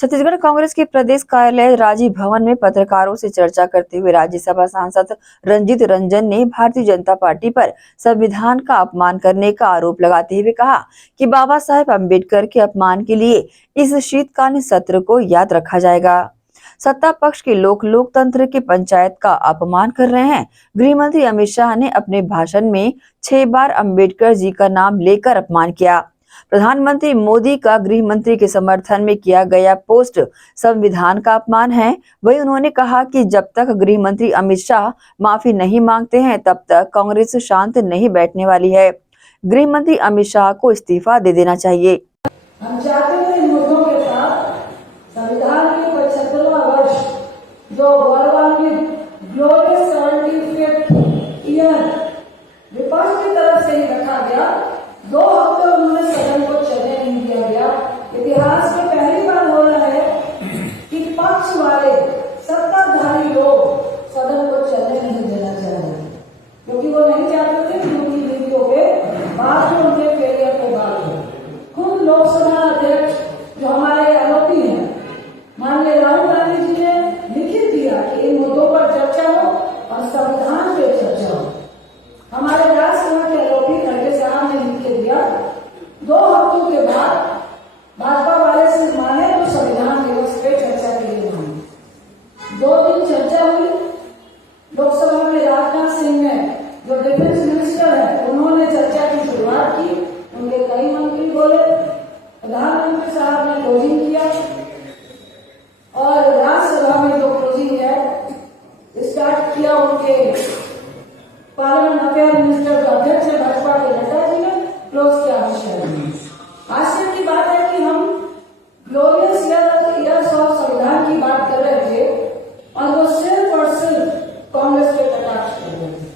छत्तीसगढ़ कांग्रेस के प्रदेश कार्यालय राजीव भवन में पत्रकारों से चर्चा करते हुए राज्यसभा सांसद रंजीत रंजन ने भारतीय जनता पार्टी पर संविधान का अपमान करने का आरोप लगाते हुए कहा कि बाबा साहेब अम्बेडकर के अपमान के लिए इस शीतकालीन सत्र को याद रखा जाएगा। सत्ता पक्ष के लोग लोकतंत्र के पंचायत का अपमान कर रहे हैं। गृह मंत्री अमित शाह ने अपने भाषण में 6 बार अम्बेडकर जी का नाम लेकर अपमान किया। प्रधानमंत्री मोदी का गृह मंत्री के समर्थन में किया गया पोस्ट संविधान का अपमान है। वहीं उन्होंने कहा कि जब तक गृह मंत्री अमित शाह माफी नहीं मांगते हैं तब तक कांग्रेस शांत नहीं बैठने वाली है। गृह मंत्री अमित शाह को इस्तीफा दे देना चाहिए। हम चाहते हैं इन मुद्दों के साथ संविधान के 75वां वर्ष जो गौरवान्वित ग्लोरियस 75th ईयर विपक्ष की तरफ से ही रखा गया। 2 हफ्ते उन्होंने सदन को चलने नहीं दिया गया। इतिहास में पहली बार हो रहा है कि पक्ष वाले सत्ताधारी लोग सदन को चलने नहीं देना चाह रहे, क्योंकि वो नहीं चाहते थे कि उनकी नीतियों के बाद में उनके फेलियर के बाद हो। खुद लोकसभा अध्यक्ष जो हमारे आरोपी हैं माननीय राहुल गांधी जी ने लिखित दिया कि इन मुद्दों पर चर्चा हो और संविधान पे चर्चा हो। हमारे राज्यसभा के आरोपी खड़गे साहब ने लिख के दिया। 2 हफ्तों के बाद भाजपा वाले से माने तो संविधान दिवस पे चर्चा के लिए माने। 2 दिन चर्चा हुई। लोकसभा में राजनाथ सिंह ने जो डिफेंस मिनिस्टर है उन्होंने चर्चा की शुरुआत की। उनके कई मंत्री बोले, प्रधानमंत्री साहब ने क्लोजिंग किया और राज्यसभा में जो क्लोजिंग है स्टार्ट किया उनके पार्लियामेंट अफेयर मिनिस्टर जो अध्यक्ष है भाजपा के नड्डा जी ने क्लोज किया विषय। आश्चर्य की बात है कि हम ग्लोरियस ईयर्स ऑफ संविधान की बात कर रहे थे और वो सिर्फ और सिर्फ कांग्रेस पे कटाक्ष कर रहे थे।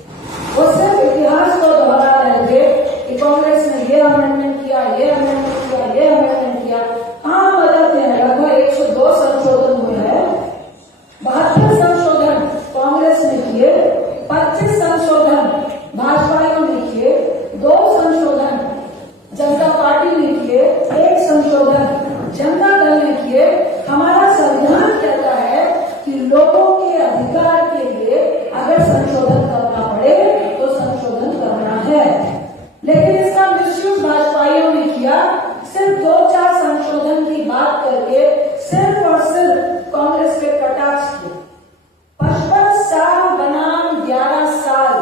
वो सिर्फ इतिहास को दोहरा रहे थे कि कांग्रेस ने ये अमेंडमेंट किया, ये अमेंडमेंट किया, ये अमेंडमेंट किया। हाँ, बदलते हैं। लगभग 102 संशोधन हुए हैं। 72 संशोधन कांग्रेस ने किए, 25 संशोधन भाजपाइयों ने किए, 2 संशोधन जनता पार्टी ने किए, 1 संशोधन जनता दल ने किए। हमारा संविधान कहता है कि लोगों के अधिकार के लिए अगर संशोधन करना पड़े तो संशोधन करना है, लेकिन इसका मिसयूज भाजपाइयों ने किया। सिर्फ 2-4 संशोधन की बात करके सिर्फ और सिर्फ कांग्रेस पे कटाक्ष किया। 55 साल बनाम 11 साल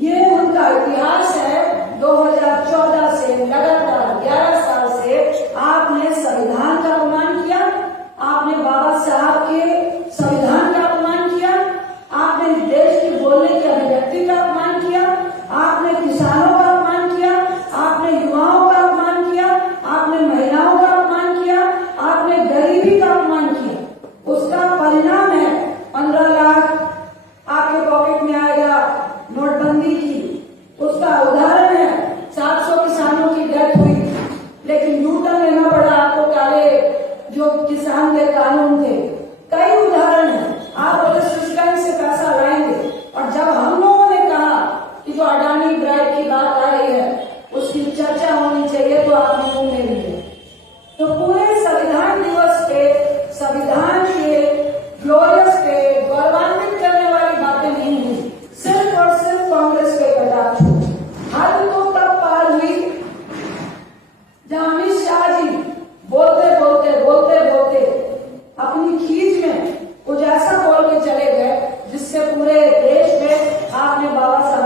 ये उनका इतिहास है। 2014 से लगातार 11 साल से आपने संविधान का अपमान किया, आपने बाबा साहब के संविधान का अपमान किया, आपने देश की बोलने की अभिव्यक्ति का अपमान किया, आपने किसानों का अपमान किया, आपने युवाओं का अपमान किया, आपने महिलाओं का अपमान किया, आपने गरीबी का अपमान किया। उसका परिणाम है 15 लाख आपके पॉकेट में आएगा नोटबंदी की। उसका उदाहरण है 700 किसानों की डेथ हुई, लेकिन यूटर्न लेना पड़ा आपको। काले जो किसान के कानून थे, कई उदाहरण है। आप बोले स्विट्जरलैंड से पैसा लाएंगे, और जब हम लोगों ने कहा कि जो अडानी ब्राइड की बात आ रही है उसकी चर्चा होनी चाहिए तो आपने मुंह नहीं लिए। तो पूरे संविधान दिवस पे संविधान के ग्लोरियस पे गौरवान्वित करने वाली बातें नहीं हुई, सिर्फ और सिर्फ कांग्रेस पे कटाक्ष हुआ। हद तो तब पार हुई जब अमित शाह जी बोलते बोलते अपनी खींच में कुछ ऐसा बोल के चले गए जिससे पूरे देश में आपने बाबा साहब